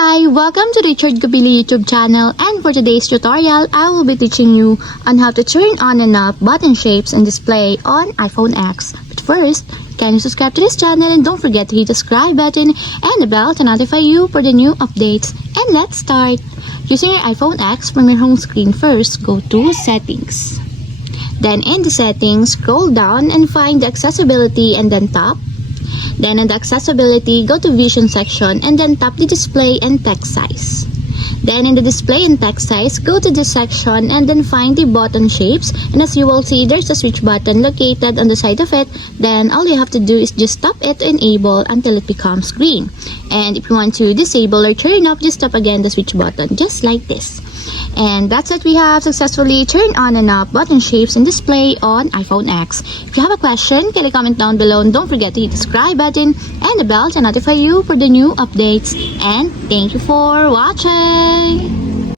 Hi, welcome to the Richard Gabili YouTube channel, and for today's tutorial, I will be teaching you on how to turn on and off button shapes and display on iPhone X. But first, can you subscribe to this channel and don't forget to hit the subscribe button and the bell to notify you for the new updates. And let's start! Using your iPhone X from your home screen, first go to Settings. Then in the Settings, scroll down and find the Accessibility and then tap. Then in the accessibility, go to vision section and then tap the display and text size. Then in the display and text size, go to this section and then find the button shapes. And as you will see, there's a switch button located on the side of it. Then all you have to do is just tap it to enable until it becomes green. And if you want to disable or turn off, just tap again the switch button, just like this. And that's it, we have successfully turned on and off button shapes and display on iPhone X. If you have a question, kindly comment down below and don't forget to hit the subscribe button and the bell to notify you for the new updates. And thank you for watching!